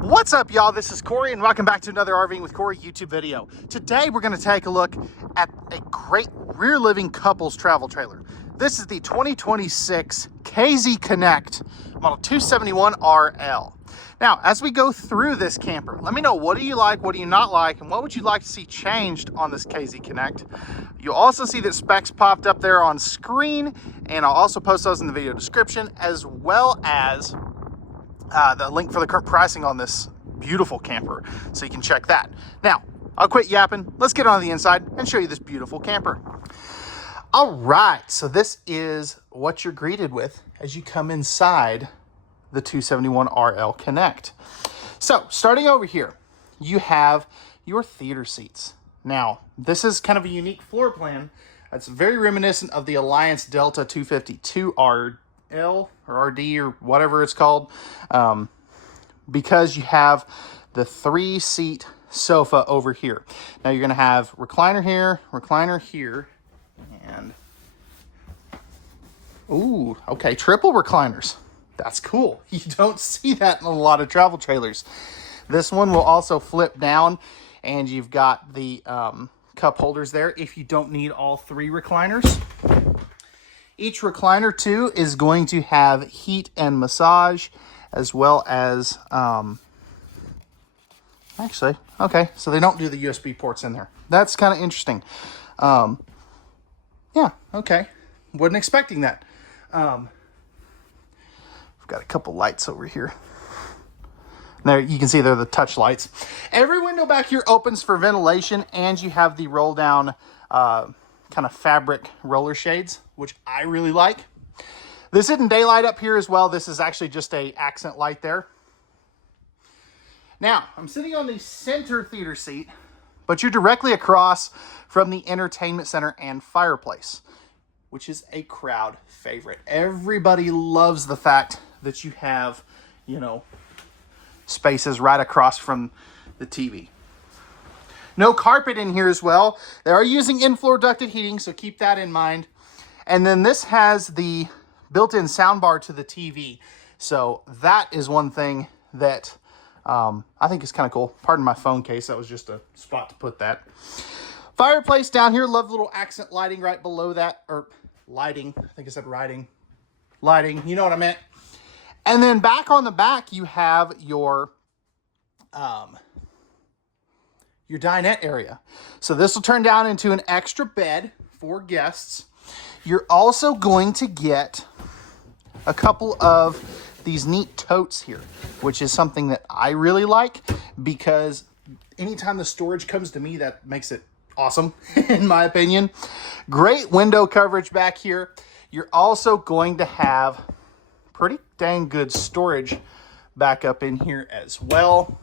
What's up, y'all? This is Cory, and welcome back to another RVing with Cory YouTube video. Today, we're going to take a look at a great rear living couples travel trailer. This is the 2026 KZ Connect model 271 RL. Now, as we go through this camper, let me know, what do you like, what do you not like, and what would you like to see changed on this KZ Connect? You'll also see that specs popped up there on screen, and I'll also post those in the video description, as well as the link for the current pricing on this beautiful camper, so you can check that. Now, I'll quit yapping. Let's get on the inside and show you this beautiful camper. All right, so this is what you're greeted with as you come inside the 271 RL Connect. So, starting over here, you have your theater seats. Now, this is kind of a unique floor plan. It's very reminiscent of the Alliance Delta 252 RL or RD or whatever it's called, because you have the 3-seat sofa over here. Now you're going to have recliner here, and ooh, okay, triple recliners. That's cool. You don't see that in a lot of travel trailers. This one will also flip down, and you've got the cup holders there if you don't need all 3 recliners. Each recliner, too, is going to have heat and massage, as well as, actually, okay, so they don't do the USB ports in there. That's kind of interesting. Yeah, okay. Wasn't expecting that. We've got a couple lights over here. There, you can see they're the touch lights. Every window back here opens for ventilation, and you have the roll-down kind of fabric roller shades, which I really like. This isn't daylight up here as well. This is actually just a accent light there. Now, I'm sitting on the center theater seat, but you're directly across from the entertainment center and fireplace, which is a crowd favorite. Everybody loves the fact that you have, you know, spaces right across from the TV. No carpet in here as well. They are using in-floor ducted heating, so keep that in mind. And then this has the built-in soundbar to the TV. So that is one thing that I think is kind of cool. Pardon my phone case. That was just a spot to put that. Fireplace down here. Love the little accent lighting right below that. Or lighting. I think I said lighting. You know what I meant. And then back on the back, you have your dinette area. So this will turn down into an extra bed for guests. You're also going to get a couple of these neat totes here, which is something that I really like, because anytime the storage comes to me, that makes it awesome, in my opinion. Great window coverage back here. You're also going to have pretty dang good storage back up in here as well.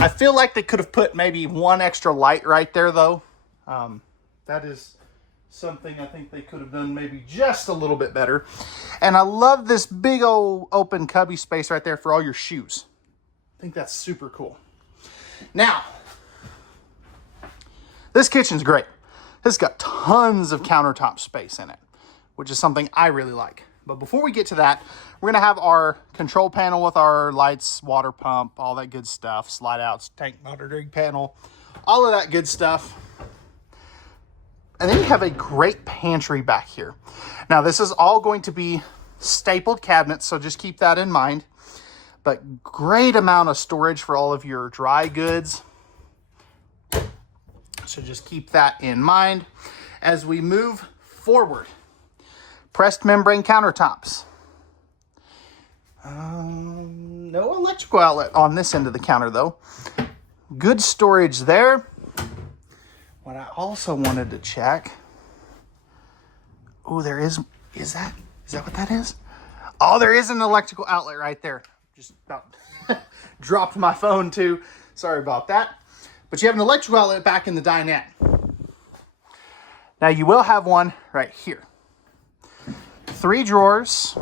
I feel like they could have put maybe one extra light right there, though. That is something I think they could have done maybe just a little bit better. And I love this big old open cubby space right there for all your shoes. I think that's super cool. Now, this kitchen's great. It's got tons of countertop space in it, which is something I really like. But before we get to that, we're going to have our control panel with our lights, water pump, all that good stuff, slide outs, tank monitoring panel, all of that good stuff. And then you have a great pantry back here. Now, this is all going to be stapled cabinets, so just keep that in mind. But great amount of storage for all of your dry goods. So just keep that in mind as we move forward. Pressed membrane countertops. No electrical outlet on this end of the counter, though. Good storage there. What I also wanted to check. Oh, there is that what that is? Oh, there is an electrical outlet right there. Just about dropped my phone too. Sorry about that. But you have an electrical outlet back in the dinette. Now you will have one right here. 3 drawers.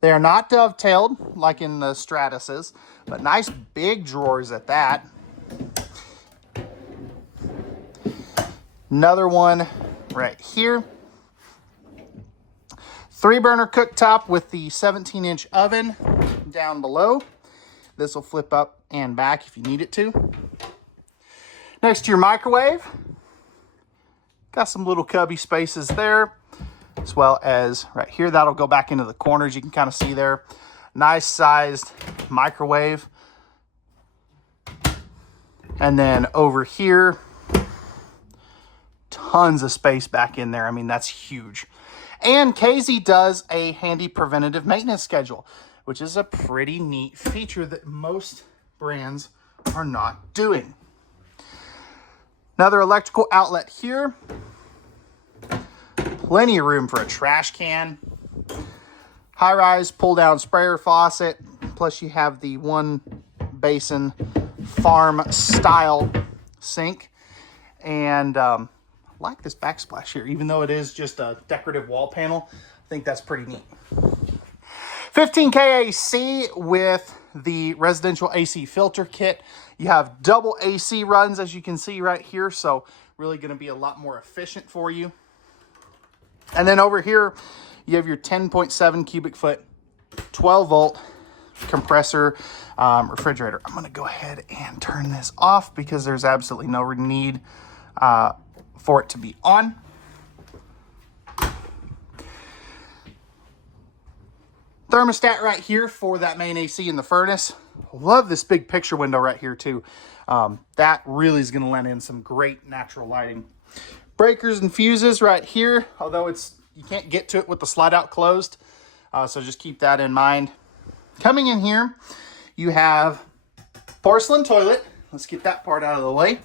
They are not dovetailed like in the Stratuses, but nice big drawers at that. Another one right here. 3-burner cooktop with the 17-inch oven down below. This will flip up and back if you need it to. Next to your microwave, got some little cubby spaces there, as well as right here. That'll go back into the corners. You can kind of see there. Nice sized microwave. And then over here, tons of space back in there. I mean, that's huge. And KZ does a handy preventative maintenance schedule, which is a pretty neat feature that most brands are not doing. Another electrical outlet here. Plenty of room for a trash can. High-rise pull-down sprayer faucet. Plus you have the one basin farm-style sink. And I like this backsplash here. Even though it is just a decorative wall panel, I think that's pretty neat. 15K AC with the residential AC filter kit. You have double AC runs, as you can see right here, so really going to be a lot more efficient for you. And then over here, you have your 10.7 cubic foot, 12 volt compressor refrigerator. I'm going to go ahead and turn this off because there's absolutely no need for it to be on. Thermostat right here for that main AC in the furnace. Love this big picture window right here too. That really is going to lend in some great natural lighting. Breakers and fuses right here, although you can't get to it with the slide out closed. So just keep that in mind. Coming in here, you have porcelain toilet. Let's get that part out of the way.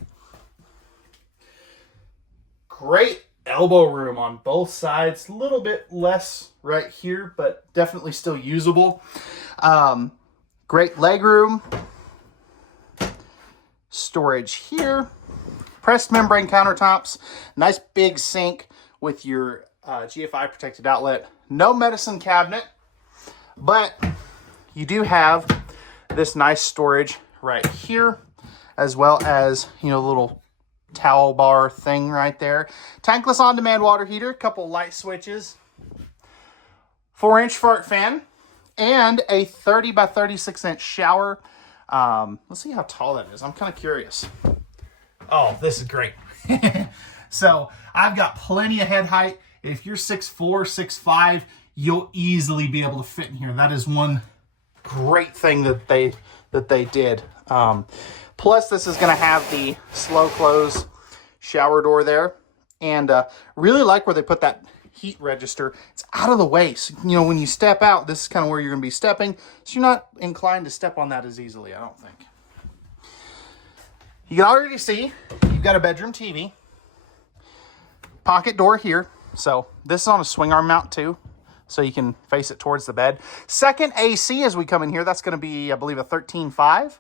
Great elbow room on both sides. A little bit less right here, but definitely still usable. Great leg room. Storage here. Pressed membrane countertops. Nice big sink with your GFI protected outlet. No medicine cabinet, but you do have this nice storage right here, as well as, you know, a little towel bar thing right there. Tankless on-demand water heater, a couple light switches, 4-inch fart fan, and a 30 by 36 inch shower. Let's see how tall that is. I'm kind of curious. Oh, this is great. So I've got plenty of head height. If you're 6'4", 6'5", you'll easily be able to fit in here. That is one great thing that they did. Plus, this is going to have the slow close shower door there. And really like where they put that heat register. It's out of the way. So, you know, when you step out, this is kind of where you're going to be stepping. So you're not inclined to step on that as easily, I don't think. You can already see you've got a bedroom TV. Pocket door here. So this is on a swing arm mount too, so you can face it towards the bed. Second AC as we come in here, that's going to be, I believe, a 13.5.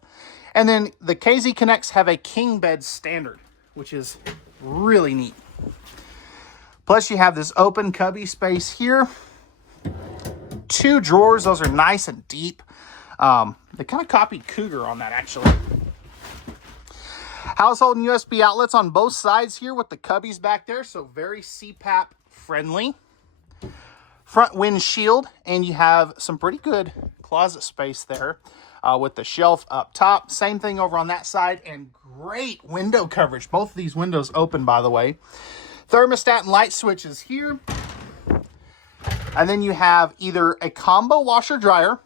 And then the KZ Connects have a king bed standard, which is really neat. Plus you have this open cubby space here. 2 drawers, those are nice and deep. They kind of copied Cougar on that actually. Household and USB outlets on both sides here with the cubbies back there, so very CPAP friendly. Front windshield, and you have some pretty good closet space there with the shelf up top. Same thing over on that side, and great window coverage. Both of these windows open, by the way. Thermostat and light switches here. And then you have either a combo washer dryer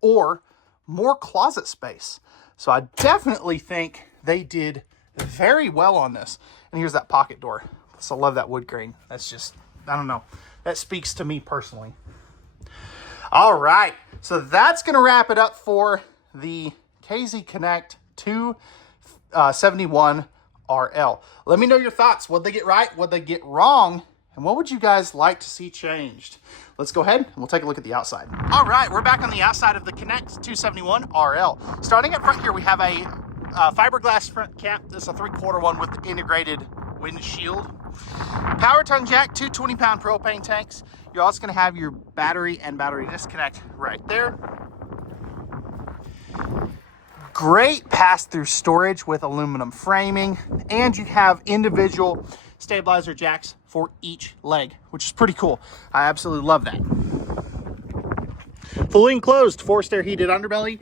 or more closet space. So I definitely think they did very well on this. And here's that pocket door. So I love that wood grain. That's just, I don't know. That speaks to me personally. All right. So that's going to wrap it up for the KZ Connect 271 RL. Let me know your thoughts. What'd they get right? What'd they get wrong? And what would you guys like to see changed? Let's go ahead and we'll take a look at the outside. All right, we're back on the outside of the Connect 271 RL. Starting up front here, we have a fiberglass front cap. This is a 3/4 one with integrated windshield. Power tongue jack, 2 20-pound propane tanks. You're also going to have your battery and battery disconnect right there. Great pass-through storage with aluminum framing, and you have individual stabilizer jacks for each leg, which is pretty cool. I absolutely love that. Fully enclosed, forced air heated underbelly.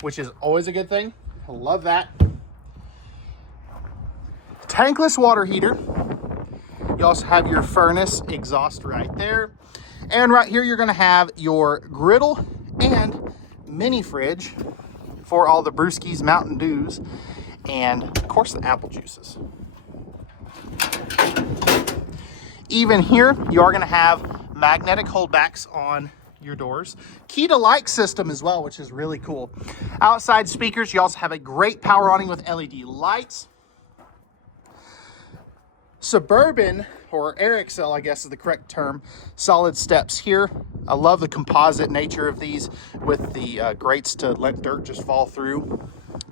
which is always a good thing. I love that. Tankless water heater. You also have your furnace exhaust right there. And right here, you're gonna have your griddle and mini fridge for all the brewskis, Mountain Dews, and of course the apple juices. Even here, you are gonna have magnetic holdbacks on your doors. Key to light system as well, which is really cool. Outside speakers, you also have a great power awning with LED lights. Suburban, or Airxcel, I guess is the correct term, solid steps here. I love the composite nature of these with the grates to let dirt just fall through.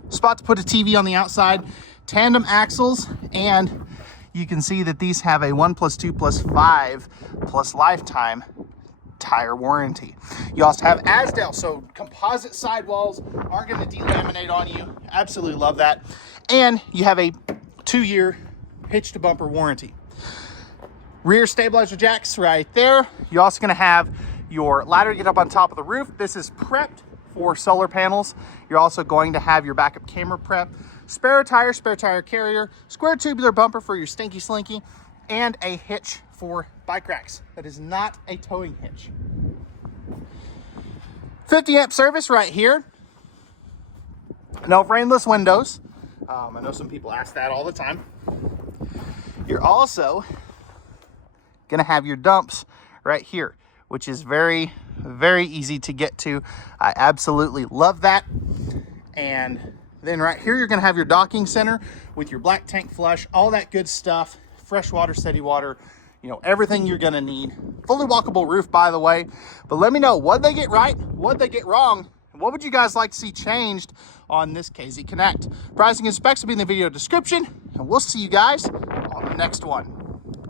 Spot to put a TV on the outside, tandem axles, and you can see that these have a 1+2+5+ lifetime tire warranty. You also have Asdale, so composite sidewalls aren't going to delaminate on you. Absolutely love that. And you have a 2-year hitch to bumper warranty. Rear stabilizer jacks right there. You're also going to have your ladder to get up on top of the roof. This is prepped for solar panels. You're also going to have your backup camera prep, spare tire carrier, square tubular bumper for your stinky slinky, and a hitch for bike racks. That is not a towing hitch. 50 amp service right here. No frameless windows. I know some people ask that all the time. You're also gonna have your dumps right here, which is very, very easy to get to. I absolutely love that. And then right here, you're gonna have your docking center with your black tank flush, all that good stuff, fresh water, steady water, you know, everything you're gonna need. Fully walkable roof, by the way. But let me know, what they get right, what they get wrong, and what would you guys like to see changed on this KZ Connect? Pricing and specs will be in the video description, and we'll see you guys on the next one.